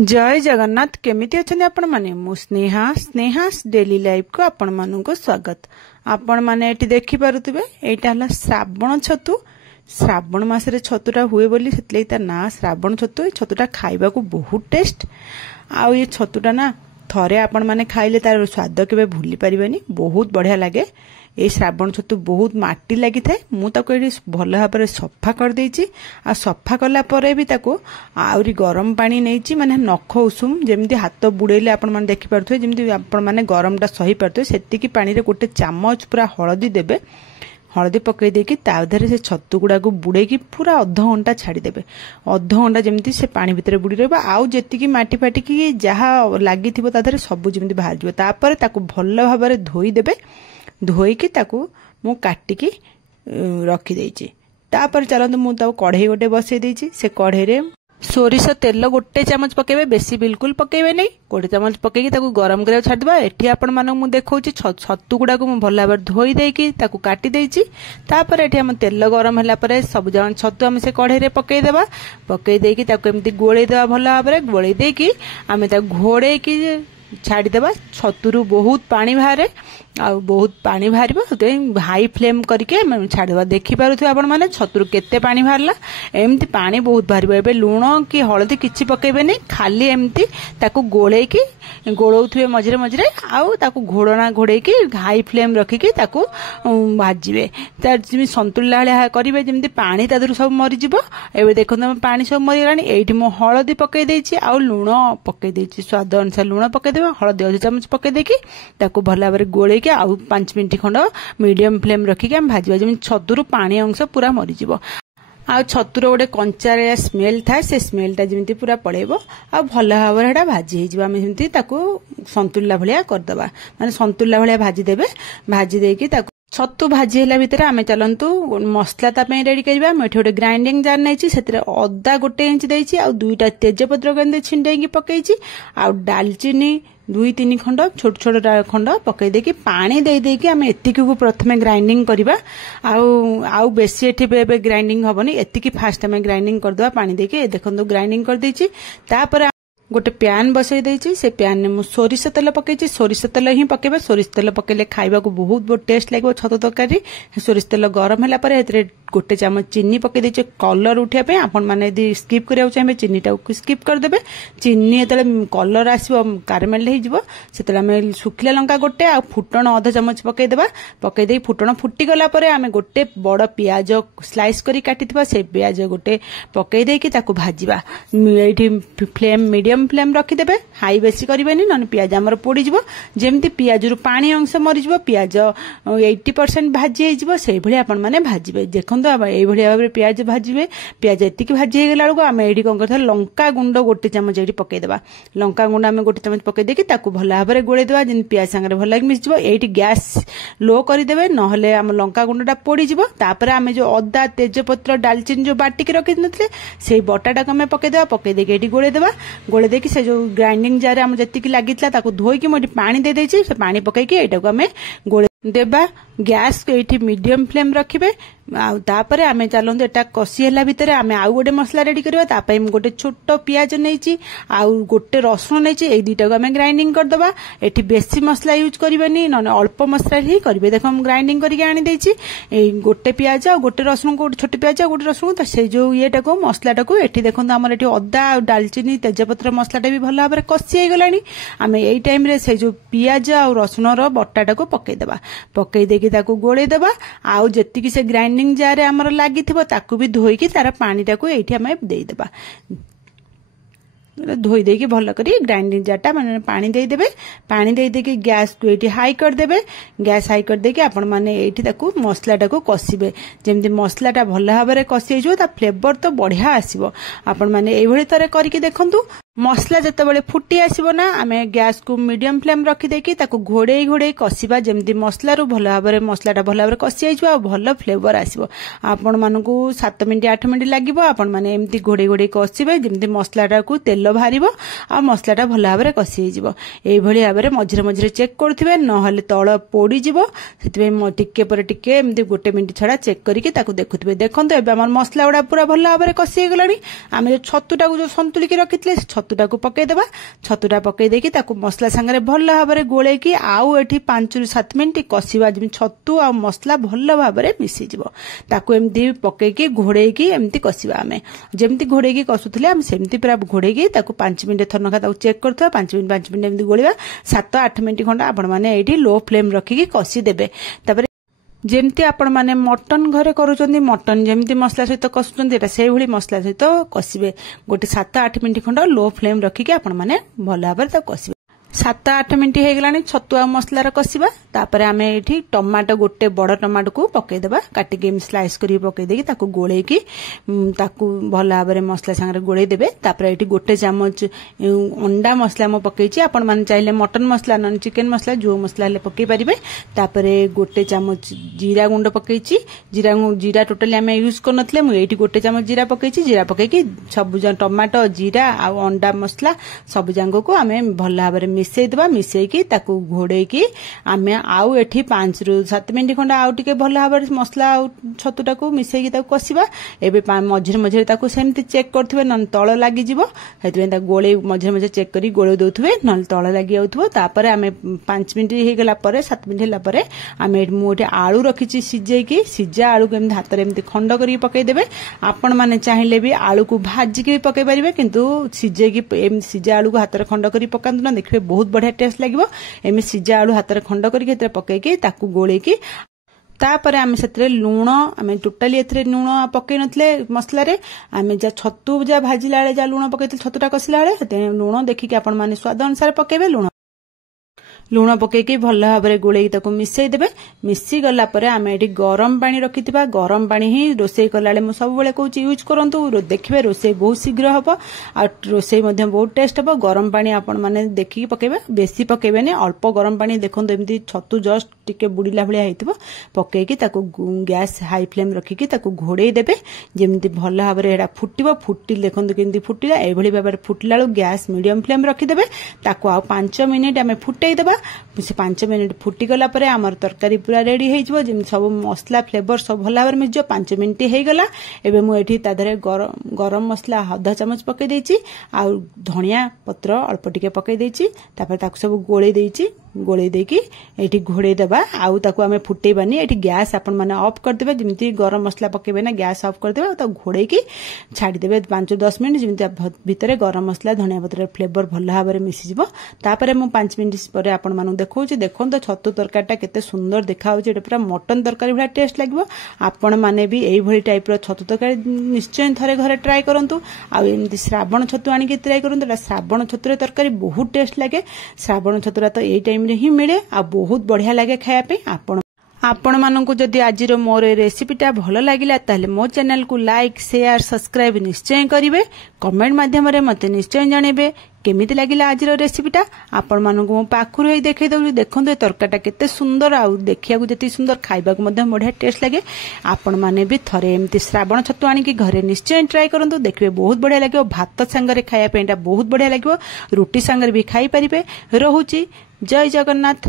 जय जगन्नाथ केमिति अछंती आपण माने मु स्नेहा स्नेहास डेली लाइफ को आपण माननको स्वागत। आपण माने एठी देखि पारुतबे एटा हला श्रावण छतु। श्रावण मासरे छतुटा हुए बोली सेतले ता ना श्रावण छतु। ए छतुटा खाइबा को बहुत टेस्ट आ ये छतुटा ना थरे आपण माने खाइले तार स्वाद केबे भूली परिबेनी, बहुत बढ़िया लागे। ए श्रावण छतु बहुत माटी लगी थाए। मु ताको एडी भल भाबरे सफा कर देछि आ सफा कला परे भी ताको आउरी गरम पानी नेछि, माने नख उषुम जेमति हाथ बुड़ेले आपण माने देखि परथुए जेमति आपण माने गरमटा सही परथुए सेतिकी पानी रे गोटे चामच पूरा हळदी देबे। हळदी पकई देकी ता धरे से छतु गुडा को बुड़ेकी पूरा अध घंटा छाड़ी देबे। अध घंटा जेमति से पानी भितर बुड़ी रहबा आउ जेतिकी माटी फाटी की जहा लागि थिबो ता धरे सब जेमति बाहर जिवो। तापर ताको भल भाबरे धोई देबे। धोईकी ताकू मु काटिकी रखी देछि। तापर चलंतु मु ताको कढ़ई गोटे बसई देछि। से कढ़ई रे सोरिष तेल गोटे चामच पकेबे, बेसी बिल्कुल पकेबे नहीं। गोटे चामच पकेकी ताकू गरम करिया छाड़ देबा। एठी आपण मानक मु देखौछि छतु गुडा को मु भल भाबरे धोई देकी ताकू काटी देछि। तापर एठी हम तेल गरम होला परे सब जन छतु हम से कढ़ई रे पकेई देबा। पकेई देकी ताकू एमती गोळेई देबा भल भाबरे। गोळेई देकी हम ताकू घोड़ेकी छाड़ी देबा। छतुरु बहुत पानी बाहरे आ बहुत पानी बाहर हाई फ्लेम करके छाड़वा। देखि पारुथि आपण माने छतुरु केते पानी बाहरला। एमती पानी बहुत बाहर। एबे लूण कि हळदी किछि पकेबे नहीं, खाली एमती ताकू गोळेई की गोळौथुए मझरे मझरे आउ ताकू घोड़ना घोड़ेकी हाई फ्लेम रखिकी ताकू भाजिबे। तार जिमि संतुलिला हळिया करिवे जेमती पानी तादरु सब मरि जिवो। एबे देखन पानी सब मरि गलानी। एठी मो हळदी पकेई देछि आउ लूण पकेई देछि। स्वाद अनुसार लूण पकेई देबा। हळदी अध चामच पकेई देकी ताकू भला भाबरे गोळेकी आउ 5 मिनिट खंड मीडियम फ्लेम रखिकी हम भाजिबा जेमि छतुरु पानी अंश पूरा मरि जिवो। आ छतुर गोटे कंचारिया स्मेल थाए, से स्मेलटा जेमती पूरा पळेबो आ भल भाबरे हेडा भाजी हे जिवो। हम जेमती ताकू संतुलिला भलिया करदबा, माने संतुलिला भलिया भाजी देबे। भाजी देकी ताकू छतु भाजी हैला भितर आमे चलंतु मसला ता पे रेडी करबा। मैं गोटे ग्राइंडिंग जार नैछि, सेतरे अदा गोटे इंच देछि आ दुईटा तेजपत्र गंदे छिंडेकी पकेछि आ दालचीनी 2-3 खंड छोट छोट खंड पकई देकी पानी दे देकी आमे एतिकी को प्रथमे ग्राइंडिंग करबा। आउ बेसी एठी बे ग्राइंडिंग हबनी, एतिकी फास्ट आमे ग्राइंडिंग कर दबा पानी देकी। देखंतु ग्राइंडिंग कर देछि। तापर गोटे प्यान बसई देछि। से प्यान ने मु सोरिष तेल पकेछि। सोरिष तेल ही पकेबे। सोरिष तेल पकेले खाइबा को बहुत बहुत टेस्ट लागो छतो तरकारी। सोरिष तेल गरम होला परे एतरे गोटे चामच चीनी पके देछि कलर उठिया पे। आपण माने यदि स्किप करिया चाहे चीनी टा स्किप कर देबे। चीनी एतले कलर आसीबो कारामेल हे जिवो सेतले आमे सुखिला लंका गोटे आ फुटण अध चामच पके देबा। पके देई फुटण फुटी गला परे आमे गोटे बड़ पियाज स्लाइस करी काटिथिबा। से पियाज गोटे पके देकी ताकू भाजिबा। एठी फ्लेम मीडियम फ्लेम रखी देबे। हाई बेसी करिवेनी नन पियाज हमर पोडी जिवो। जेमति पियाज रु पानी अंश मरि जिवो, पियाज 80% भाजी हे जिवो सेहि भली आपण माने भाजिबे। देखंतु एई भली भाबरे पियाज भाजिबे। पियाज एतिकी भाजी हे गेला लको आमे एठी कोन करथा लंका गुंड गोटे चामच एठी पके देबा। लंका गुंड आमे गोटे चामच पके देकी ताकू भल भाबरे गोळे देबा जिन पियाज संगे भल लाग मिस जिवो। एठी गैस लो करि देबे नहले आम लंका गुंडटा पोडी जिवो। तापर आमे जो अदा तेजपत्र दालचीनी जो बाटी के रखि नथले सेही बटाटा को आमे पके देबा। पके देकी एठी गोळे देबा। गोळे देखि से जो ग्राइंडिंग जार हम जति की लागितला ताको धोई की मोटी पानी दे देछि। से पानी पकाई की एटा को हमें गोळे देबा। गैस को एठी मीडियम फ्लेम रखिबे। आ तापरे आमे चलंतु एटा कसी हैला भितरे आमे आउ गोटे मसला रेडी करबा। तापय हम गोटे छोट पियाज नैछि आउ गोटे रसुन नैछि। ए दुईटा को हमें ग्राइंडिंग कर दबा। एठी बेसी मसला यूज करबेनी नने अल्प मसला ही करबे। देखो हम ग्राइंडिंग करके आनी देछि। ए गोटे पियाज आ गोटे रसुन को छोट पियाज आ गोटे रसुन त से जो येटा को मसलाटा को एठी देखंतु हमर एठी अदा दालचीनी तेजपत्र मसलाटा भी भल भाबरे कसी हे गलानी। आमे एई टाइम रे से जो पियाज आ रसुन रो बट्टाटा को पके देबा। पके देकी ताकू गोळे देबा। आउ जेतिकी से ग्राइंडिंग जार हमर लागि थिबो ताकू भी धोईकी तार पानीटा को एठी हमें देई देबा। धोई देकी भल करी ग्राइंडिंग जारटा माने पानी दे देबे। पानी दे देकी गैस को एठी हाई कर देबे। गैस हाई कर देकी आपण माने एठी ताकू मसलाटा को कसिबे। जेमति मसलाटा भल भाबरे कसी जो ता फ्लेवर तो बढ़िया आसीबो। आपण माने एई भली तरे करिके देखंतु। मसला जते बळे फुटी आसीबो ना आमे गैस को मीडियम फ्लेम रखि देकी ताकू घोड़े घोड़े कसिबा। जेमति मसला रु भल भाबरे मसलाटा भल भाबरे कसी आइजो आ भल फ्लेवर आसीबो। आपण मानकू 7 मिनिट 8 मिनिट लागिबो। आपण माने एमति घोड़े घोड़े कसिबे जेमति मसलाटा को तेल बाहरिबो आ मसलाटा भल भाबरे कसी आइजो। एई भली भाबरे मझरे मझरे चेक करथिबे नहले तळ पोडी जिवो। सेतबे म टिके पर टिके एमति गोटे मिनिट छडा चेक करिके ताकू देखुथिबे। देखंतु एबे हमर मसला उडा पूरा भल भाबरे कसी गलानी। आमे छतुटा को जो संतुली के रखितले छतुटा को पकईदेवा छतुटा पकई देकी ताकू मसला सांगरे भल भाव में गोलेकी आउ एठी 5 ରୁ 7 मिनिट कसिबा जेमि छतु आ मसला भल भाव में मिसी जिवो ताकू एमती पकईकी घोड़ेकी एमती कसिबा आमे जेमती घोड़ेकी कसुथिले हम सेमती पूरा घोड़ेकी ताकू 5 मिनिट थरनखा ताकू चेक करथवा 5 मिनिट एमती गोलिबा 7-8 मिनिट खंड आपण माने एठी लो फ्लेम रखिकी कसी देबे तापर जेमती आपण माने मटन घरे करूचंदी मटन जेमती मसला सहित कसुचंदी एटा सेही भली मसला सहित कसिबे गोटे 7-8 मिनिट खंड लो फ्लेम रखिकी आपण माने भल भाव में ताकू कसिबे 7-8 मिनिट हो गलानी छतु आ मसलार कसिबा तापर आमे एठी टमाटो गोटे बड़ टमाटो को पकईदेबा काटिकी स्लाइस करी पकई देकी ताकू गोलेकी ताकू भल भाव में मसला सांगरे गोले देबे तापर एठी गोटे चामच अंडा मसला मो पकईची आपण माने चाहिले मटन मसला नन चिकन मसला जो मसला ले पकई परिबे तापर गोटे चामच जीरा गुंड पकईची जीरा टोटली आमे यूज करनथले मु एठी गोटे चामच जीरा पकईची जीरा पकईकी सब टमाटो जीरा आ अंडा मसला सब जांगो को आमे भल भाव में मिसेइदबा मिसेइकी ताकू घोड़ेकी आमे आउ एठी 5 ରୁ 7 मिनिट खंड आउ टिके भल भाव में मसला आ छतुटाकू मिसेइकी ताकू कसिबा एबे मझिर मझिर ताकू सेमती चेक करथिबे न तळ लागि जिवो हेतबे ता गोळे मझिर मझिर चेक करी गोळे दोथबे न तळ लागि आउथबो तापर आमे 5 मिनिट हे गेला परे 7 मिनिट हेला परे आमे मोटे आलू रखिची सिजेकी सिजा आलू के हाथ रे एमती खंड करी पकई देबे आपण माने चाहिले भी आलू को भाजी के पकई परिबे किंतु सिजेकी एम सिजा आलू को हाथ रे खंड करी पकांतु ना देखबे बहुत बढ़िया टेस्ट लागिवो एमे सिजा आलू हाथ रे खंड करी एतरे पकईकी ताकू गोलेकी तापर आमे सेतरे लूण आमे टोटाली एथरे लूण पकई नथले मसला रे आमे जा छतु जा भाजिला जा लूण पकईते छतुटा कसिला रे लूण देखिकी आपण माने स्वाद अनुसार पकेबे लूण पकईकी भल भाव में गोले ताको मिसई देबे मिसी गला परे आमे एठी गरम पानी रखिथिबा गरम पानी ही रोसई कलाले मु सब बेले कहूची यूज करंतु देखिबे रोसई बहुत शीघ्र हबो आ रोसई मध्ये बहुत टेस्ट हबो गरम पानी आपण माने देखिकी पकेबे बेसी पकेबे ने अल्प गरम पानी देखंतु एमती छतु जस्ट टिके बुडीला भलिया हेतिबो पकईकी ताको गैस हाई फ्लेम रखिकी ताको घोड़ेई देबे जेमती भल भाव में एडा फुटिबो फुटी देखंतु केमती फुटिला ए भली भाव में फुटिलाळो गैस मीडियम फ्लेम रखि देबे ताको आ 5 मिनिट आमे फुटेई देबा से 5 मिनिट फुटी गला परे आमर तरकारी पूरा रेडी हो जिवो जेम सब मसला फ्लेवर सब भल भाव में मिजो 5 मिनिट हो गला एबे मु एठी ता धरे गरम मसला आधा चामच पकई देची आ धनिया पत्र अल्प टिके पकई देची तापर ताको सब गोळे देकी एठी घोड़े देबा आउ ताको आमे फुटेबानी एठी गैस आपण माने ऑफ कर देबे जेमती गरम मसला पकेबे ना गैस ऑफ कर देबे ता घोड़े की छाडी देबे 5-10 मिनिट जेमती भितरे गरम मसला धनिया पत्र फ्लेवर भल भाव में मिसी जिवो तापर मु 5 मिनिट परे आपण मानु देखौची देखंतो छतु तरकारीटा केते सुंदर देखाउची एटा पूरा मटन तरकारी भला टेस्ट लागिवो आपण माने भी एई भली टाइप रो छतु तरकारी निश्चय थरे घरे ट्राई करंतु आ एमती श्रावण छतु आनी के ट्राई करंतु एटा श्रावण छतुरे तरकारी बहुत टेस्ट लागे श्रावण छतुरा तो एई टाइम रे ही मिले आ बहुत बढ़िया लागे खाया पे आपण मानकु जदि आजिरो मोर रेसिपीटा भल लागिला ताले मो चैनल को लाइक शेयर सब्सक्राइब निश्चय करिवे कमेंट माध्यम रे मते निश्चय जानेबे केमिति लागिला आजिरो रेसिपीटा आपण मानकु मो पाखुर हे देखै दउ देखंतु तरकाटा केते सुंदर आ देखिया को जति सुंदर खाइबा को मध्य बढ़िया टेस्ट लागे आपण माने भी थरे एमती श्रावण छतु आनी की घरे निश्चय ट्राई करंतु देखबे बहुत बढ़िया लागियो भात संगरे खाया पेटा बहुत बढ़िया लागियो रोटी संगरे भी खाई परिबे रहूची जय जगन्नाथ।